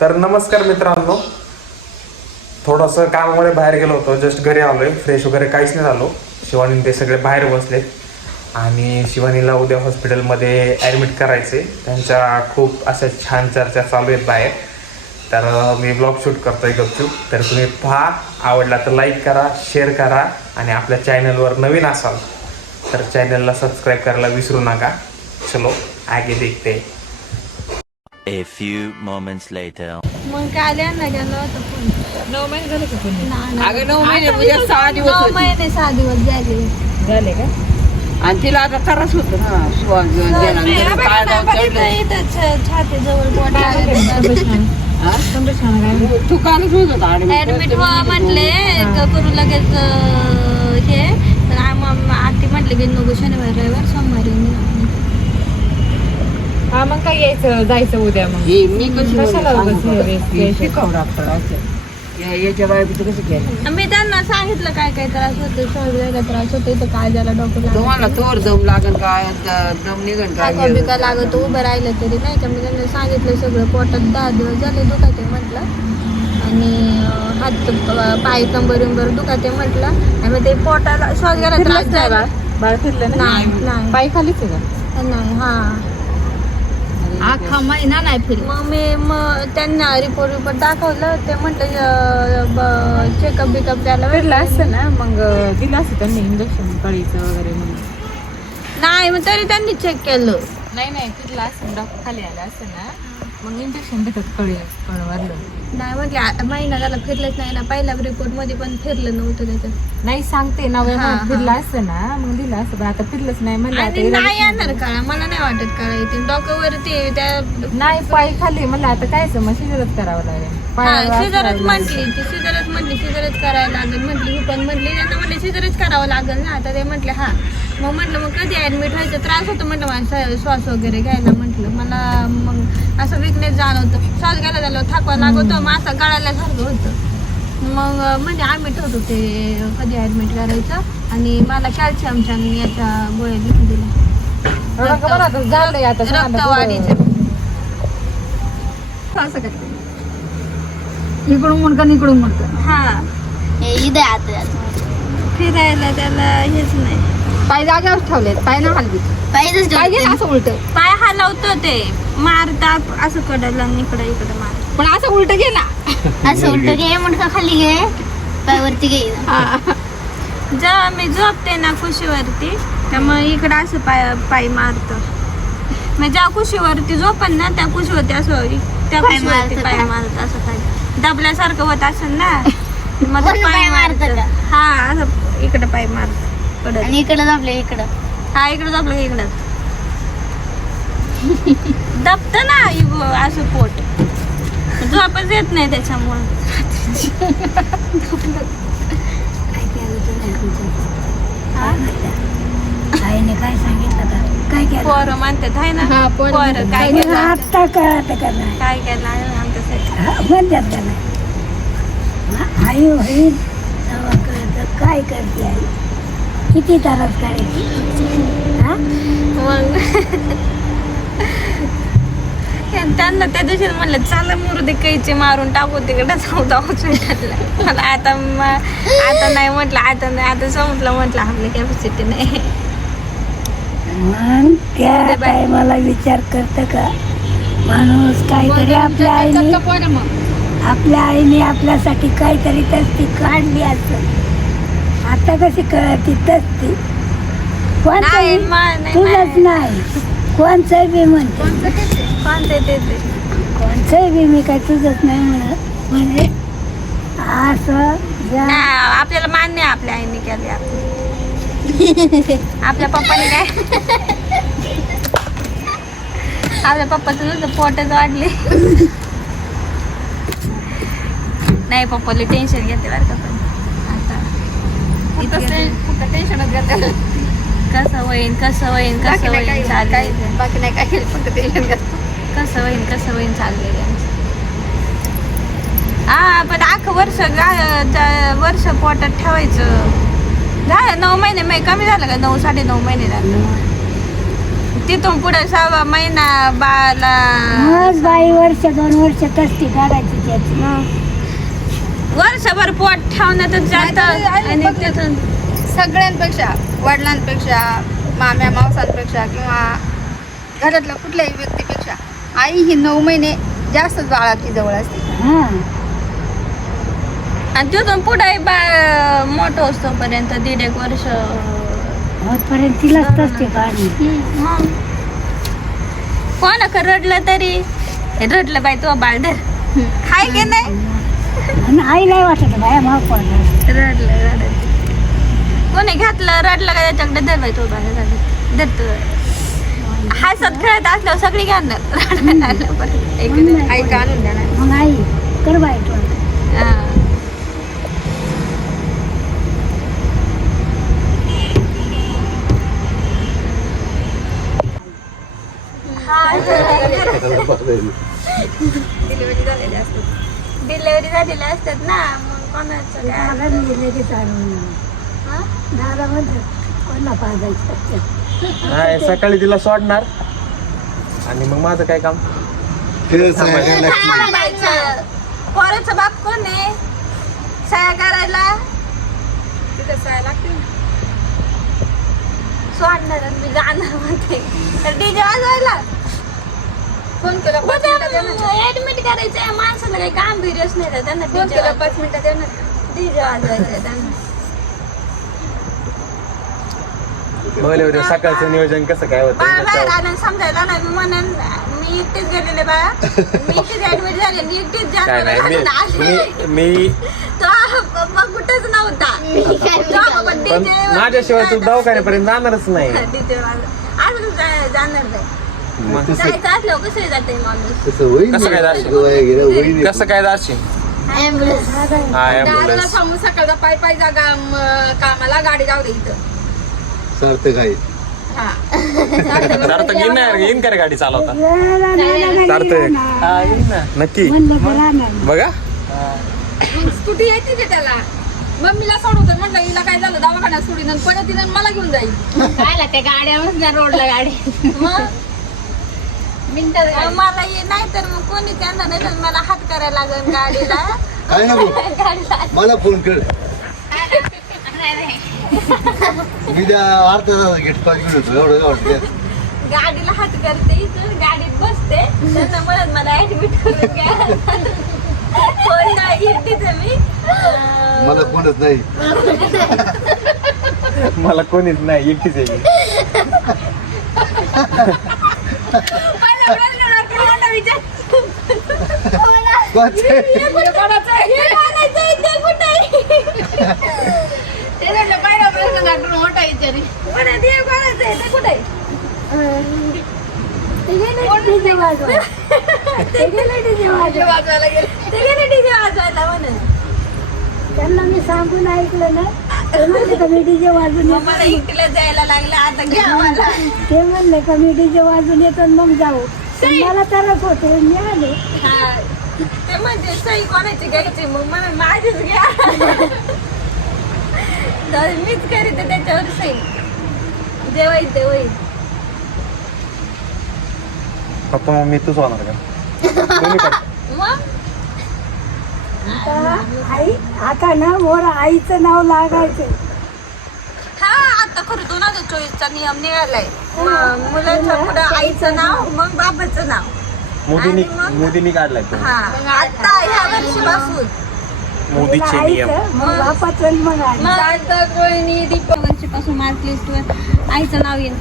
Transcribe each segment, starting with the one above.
तर नमस्कार मित्रांनो. थोडंसं कामामुळे बाहेर गेलो होतो जस्ट घरी आलोय. फ्रेश वगैरे काहीच नाही झालो. शिवानी ते सगळे बाहेर बसले आणि शिवानीला उद्या हॉस्पिटलमध्ये ॲडमिट करायचे त्यांच्या खूप अशा छान चर्चा चालू आहेत बाहेर. तर मी ब्लॉग शूट करतोय गपचूप. तर तुम्ही पहा आवडला तर लाईक करा शेअर करा आणि आपल्या चॅनलवर नवीन असाल तर चॅनलला सबस्क्राईब करायला विसरू नका. चलो आगे देखते. A few moments later. मग काल यांना गेलो होतो फोन? नऊ महिने झाले का पुण्य ना, ना. अगं नऊ महिने आता म्हणजे सहा दिवस नऊ होते. महिने सहा दिवस झाले. झाले का? आणि तिला आता त्रास होतो. ना श्वास घेऊन नाही, देणं आपण काय आता बघितलं इथं छ- छातीजवळ बोट तू कालच होत होता ऍडमिट व्हा म्हटले क- करू लगेच अं, हे. तर आम- आम- आती म्हटले की नको शनिवार रविवार सोमवारी. हा मग काय यायचं? जायचं उद्या मग. मी कशी कशाला उगाच हे risk घ्यायची? शिकव डॉक्टर असं. या- याच्या बाहेर कसं केलं मी त्यांना सांगितलं काय काय त्रास होतो शरीराला त्रास होतो इथं काय झाला डॉक्टर तुम्हाला तोर दम लागन काय द- दम निघन काय काय बिका लागत उभं राहिलं तरी नाही का? मी त्यांना सांगितलं सगळं. पोटात दहा दिवस झाले दुखाते म्हटलं. आणि अं, हात प- पाय कंबर उंबर दुखाते म्हटलं. आणि मग ते पोटाला श्वास घ्यायला त्रास फिरलंच नाही झाला. बाळ. बाळ फिरलं नाही? नाही नाही. पाय खालीच आहे का? नाही हा. अख्खा महिना नाही फिर मग मी मग त्यांना रिपोर्ट रिपोर्ट दाखवलं. ते म्हटलं चेकअप बिकअप द्यायला फिरलं असतं ना. मग दिलं असतं त्यांनी इंजेक्शन कळीचं वगैरे म्हणून. नाही मग तरी त्यांनी चेक केलं. नाही नाही फिरलं असतं डॉक्टर खाली आलं असतं ना. मग इंजेक्शन देतात कळी कळवरलं. नाही म्हटलं महिना झाला फिरलंच नाही ना पहिल्या रिपोर्टमध्ये पण फिरलं नव्हतं त्याच्यात नाही सांगते नव्या हा, महिन्यात फिरलं असतं ना मग दिलं असतं पण आता फिरलंच नाही म्हणलं आता आणि नाही. येणार काळा मला नाही वाटत काळा येते डोक्यावरती त्या नाही पाय खाली म्हणलं आता कायच मग शिजरच करावं लागेल. पायावर हा असं राहिलं. म्हटली ती सिजरच करायला लागेल. म्हटली ही पण म्हटली त्यांना म्हटले सिजरच करावं लागेल ना. आता ते म्हटले हा. मग म्हटलं मग कधी ऍडमिट व्हायचं? त्रास होतो म्हटलं मला श्वास वगैरे घ्यायला. म्हटलं मला मग असं विकनेस जाणवतं श्वास घ्यायला झालं थाकवा लागतो मग असं गळाल्यासारखं होतं. मग म्हणजे ऍडमिट होतो ते कधी ऍडमिट करायचं आणि मला कॅल्शियमच्या आणि याच्या गोळ्या लिहून दिल्या. रक्तवाढीच्या असं करते. इकडून मुडका इकडून मुडका हा. फिरायला त्याला हेच नाही. पाय जागेवर ठेवलेत पाय ना हलवी पाय गेला असं उलट. पाय हलवतो ते. मारता असं कडलं आणि इकडं इकडं मार. पण असं उलट गेला असं उलट घे मुंडका खाली घे. पायवरती घे. जेव्हा मी झोपते ना कुशीवरती. त्यामुळे इकडं असं पाय पाय मारतो. मग ज्या कुशीवरती झोपन ना त्या कुशीवरती असं इ- त्या पाय कुशीवरती मारतं पाय का? मारत असं काय दबल्यासारखं होत असेल ना मग ते वरनं पाय मारतं मारतं. का? हा असं इकडं पाय मारत कडं आणि इकडं आपल्या इकडं. हा इकडं की इकडं. दबत ना असं पोट. झोपच येत नाही त्याच्यामुळं. आईने काय सांगितलं का काय केलं पोरं म्हणतात. हाय ना पोरं काय केलं आता कळत का नाही? काय केलं म्हणतात हा, आई होईल काय करते आई किती त्रास करायची हा मग त्यांना त्या दिवशी म्हणलं चला मुरुदे कैची मारून टाकू तिकडे. जाऊ जाऊ हॉस्पिटलला मला आता म- आता नाही म्हटलं आता नाही आता संपलं म्हटलं आपली कॅपॅसिटी नाही. मग त्या टायमाला विचार करत का? माणूस काहीतरी आपल्या आईने आपल्या आईने आपल्यासाठी काहीतरी तसती काढली असं. आता कशी कळती तसती नाही तुझंच नाही कोणचं बी म्हणते. कोणते ते ते कोणचं बी मी काय तुझंच नाही म्हणत. म्हणजे असं आपल्याला मान्य आपल्या आईने केले आपली. आपल्या पप्पाने काय? आपल्या पप्पाचं नुसतं पोटच वाढले. नाही पप्पाला टेन्शन घेते बरं का पण. आता टेन्शनच घेते? कसं होईन कसं होईन कसं होईन चाललंय बाकी नाही काय फक्त टेन्शन घेत. कसं होईन कसं होईन चाललंय. हा पण अख्खं वर्ष वर्ष पोटात ठेवायचं. झालं नऊ महिने मै कमी झालं का? नऊ साडे नऊ महिने झालं. तिथून पुढे सहावा महिना मग बाई वर्ष दोन वर्ष कष्टी काढायची त्याची? वर्षभर पोट ठेवण्यातच जात. आणि तिथून सगळ्यांपेक्षा वडिलांपेक्षा माम्या मावसांपेक्षा किंवा घरातल्या कुठल्याही व्यक्तीपेक्षा आई ही नऊ महिने जास्त बाळाची जवळ असते. हा. आणि तिथून पुढे बाळ मोठं असतो पर्यंत दीड एक वर्ष. होतपर्यंत तिलाच कष्टी काढणे मग कोण रडलं तरी? हे रडलं बाई तो बाळ धर. हाय की नाही? आणि आईलाही वाटत बाया माग पडणार रडलं रडलं. कोणी घातलं रडलं का त्याच्याकडे? धर बाई तो बाळ रडत धरतो हसत खेळत असल्यावर सगळी घालणार. रडायला आलं परत. एक आई का आणून देणार. मग आई कर बाई तू हा. डिलेवरी झालेली असतात ना मग कोणाचं काय दादा लगेच आणून हा? दादा नाही सकाळी तिला सोडणार. आणि मग माझं काय काम. पोराचा बाप कोण आहे? सह्या करायला? तिथे साय लागते ना. सोडणार आणि मी जाणार म्हणते. डीजे वाजवायला? फोन केला पाच मिनिटात येणार ऍडमिट करायचंय. माणसाला काही काम बिरच नाही त्यांना फोन केला पाच मिनिटात येणार डीजे वाजवायचं त्यांना. बघले सकाळचं नियोजन कसं काय होतं बाळा बाहेर त्याच्यावर. आलं आणि समजायला नाही मी म्हणेन मी एकटीच गेलेले बाळा. मी एकटीच ऍडमिट झाले. आणि एकटीच काय नाही मी मी मी तो पप्पा कुठेच नव्हता. पण माझ्याशिवाय तू दवाखान्यापर्यंत जाणारच नाही. जाणार नाही. मग जायचं असल्यावर कसं जाते माणूस कसं काय जाशील? कसं काय जाशील? ऍम्ब्युलन्स हा दादाला ॲम्ब्युलन्स सांगून सकाळचा पाय पाय जागा म, कामाला गाडी जाऊ दे इथं. सार्थक आहे. हा. सार्थक येईन ना येईन का रे गाडी चालवता? सार्थक. हा येईन ना. नक्की. बघा. मग स्कूटी येते का त्याला? मम्मीला सोडवतो म्हटलं हिला काय झालं? दवाखान्यात सोडीन आणि परत तिनं मला घेऊन जाईल. काय त्या गाड्या रोडला गाडी मग? मिनिटात मला ये नाही तर मग कोणी त्यांना नाही तर मला हात करायला लागेल गाडीला. काय नको? गाडीला. मला फोन कर. मी त्या अर्धा तास गेट पाच येतो एवढं वाटतं गाडीला हात करते इथं गाडीत बसते. त्यांना म्हणत मला ऍडमिट करून घ्या. कोण नाही येत तिथं मी. मला कोणच नाही. मला कोणीच नाही एकटीच आहे त्यांना मी सांगून ऐकलं ना ते म्हणले का मी डीजे वाजून जायला लागलं आता घ्या ते म्हणले का मी डीजे वाजून येतो आणि मग जाऊ मला तरच होते मी आले हा. ते म्हणजे सही कोणाची घ्यायची? मग मला माझीच घ्या. तर मीच करीते त्याच्यावर सही जेव्हा येईल तेव्हा येईल पप्पा मम्मी तूच होणार का? दोन्ही पण. मग? आता आई आता ना मोर आईचं नाव लागायचं. हा आता खरं दोन हजार चोवीसचा नियम निघालाय. म- मुलाच्या पुढे आईचं नाव मग बाबाचं नाव. मोदीनी आणि मग? मोदीनी काढलाय तो. हा. आता ह्या वर्षीपासून. मोदीचे नियम. आईचं मग? बापाचं आणि मग आई सार्थक रोहिणी दीपक वर्षीपासून मार्क लिस्टवर आईचं नाव येईल.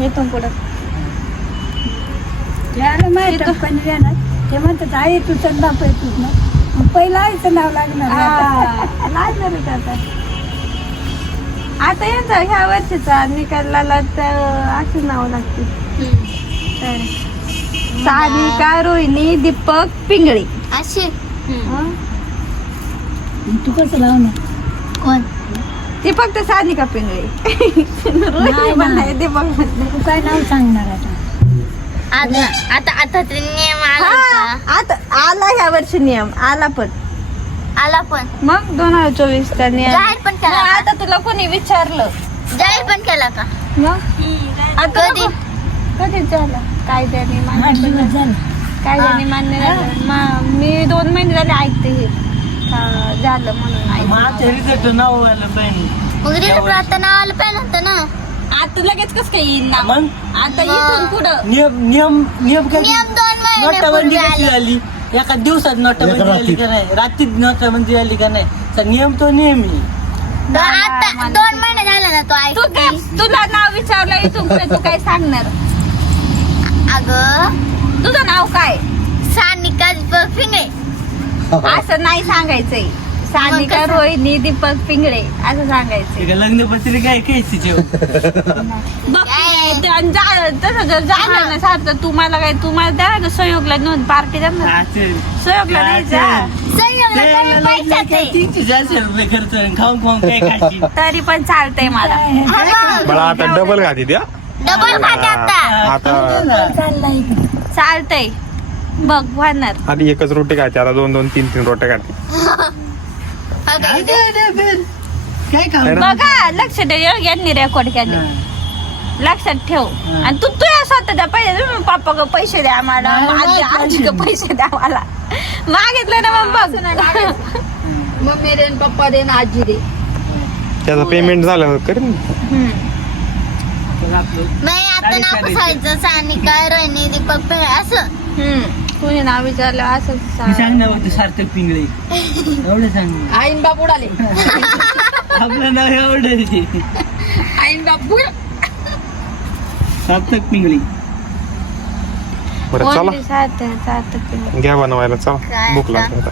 येतो पुढं. माहीत येणार ते म्हणतात आई तू चंदा पैतूच ना. मग पहिलं आईचं नाव लागणार आता. लागणारच आता. आता यांचा ह्या वर्षीचा निकालाला तर असं नाव लागते तर सानिका रोहिणी दीपक पिंगळी. असे तू कसं लावणार कोण? ती फक्त सानिका पिंगळी? रोहिणी दीपक. तू काय नाव सांगणार आता? आता आता आता ते नियम हा, आता आला ह्या वर्षी नियम आला पण. आला पण. मग दोन हजार चोवीस चा नियम. जाहीर पण केला? आता तुला कोणी विचारलं? जाहीर पण केला का? मग? आता नको. कधीच झालं? कायद्याने मान्य झालं. कायद्याने मान्य झालं मा- मी दोन महिने झाले ऐकते हे. का झालं म्हणून ऐकते. मग रिझल्ट प्रार्थना आलं पाहिजे होतं ना? आता लगेच कस काय येईल ना मग? आता इथून पुढं. नियम नियम नियम काय? नियम दोन नोटाबंदी महिने कशी झाली एका दिवसात नोटाबंदी झाली का नाही? रात्रीत नोटाबंदी झाली का नाही? तर नियम तो नियम आहे आता दोन महिने झाले ना तो तू काय तुला नाव विचारलं इथून पुढे तू काय सांगणार? अगं. तुझं नाव काय? सानिका दीपक फिंगे असं नाही सांगायचंय. सानिका कसं? रोहिणी दीपक पिंगळे असं सांगायचंय. ते का लग्नपत्रिका आहे काय बघ ते आणि जा- तसं जर झालं ना सारखं तुम्हाला काय तुम्हाला द्या ना सहयोगला नोंद पार्टी द्या ना. सहयोगला नाही जा. संयोगला आहे. खर्च आहे. खाऊन खाऊन काय तरी पण चालतंय मला. हा मग. मला आता डबल घाती द्या. डबल खाते आता. आता चाललाय चालतंय. बघ आधी एकच रोटी खाते आता दोन दोन तीन तीन रोट्या खाते. काय बघा लक्ष ठेव यांनी रेकॉर्ड केले. लक्षात ठेव. आणि तू तुझ्या स्वतःच्या पैसे पप्पा ग पैसे द्या आम्हाला आजी आजी ग पैसे द्या मला मागितलं ना मग बघ. मम्मी दे न पप्पा दे न आजी दे. त्याचं पेमेंट झालं करेन हम्म. नाही आता नाव पुसायचं सानिका रोहिणी दीपक फिंगे असं. हम्म. कुणी नाव विचारलं असं सांग. ना बघ सार्थक पिंगळे. एवढं सांग. आईन बाप उडाले. आपलं नाव एवढं. आईन बाप सार्थक पिंगळे. बरं चला. घ्या बनवायला चला. भूक लागते आता.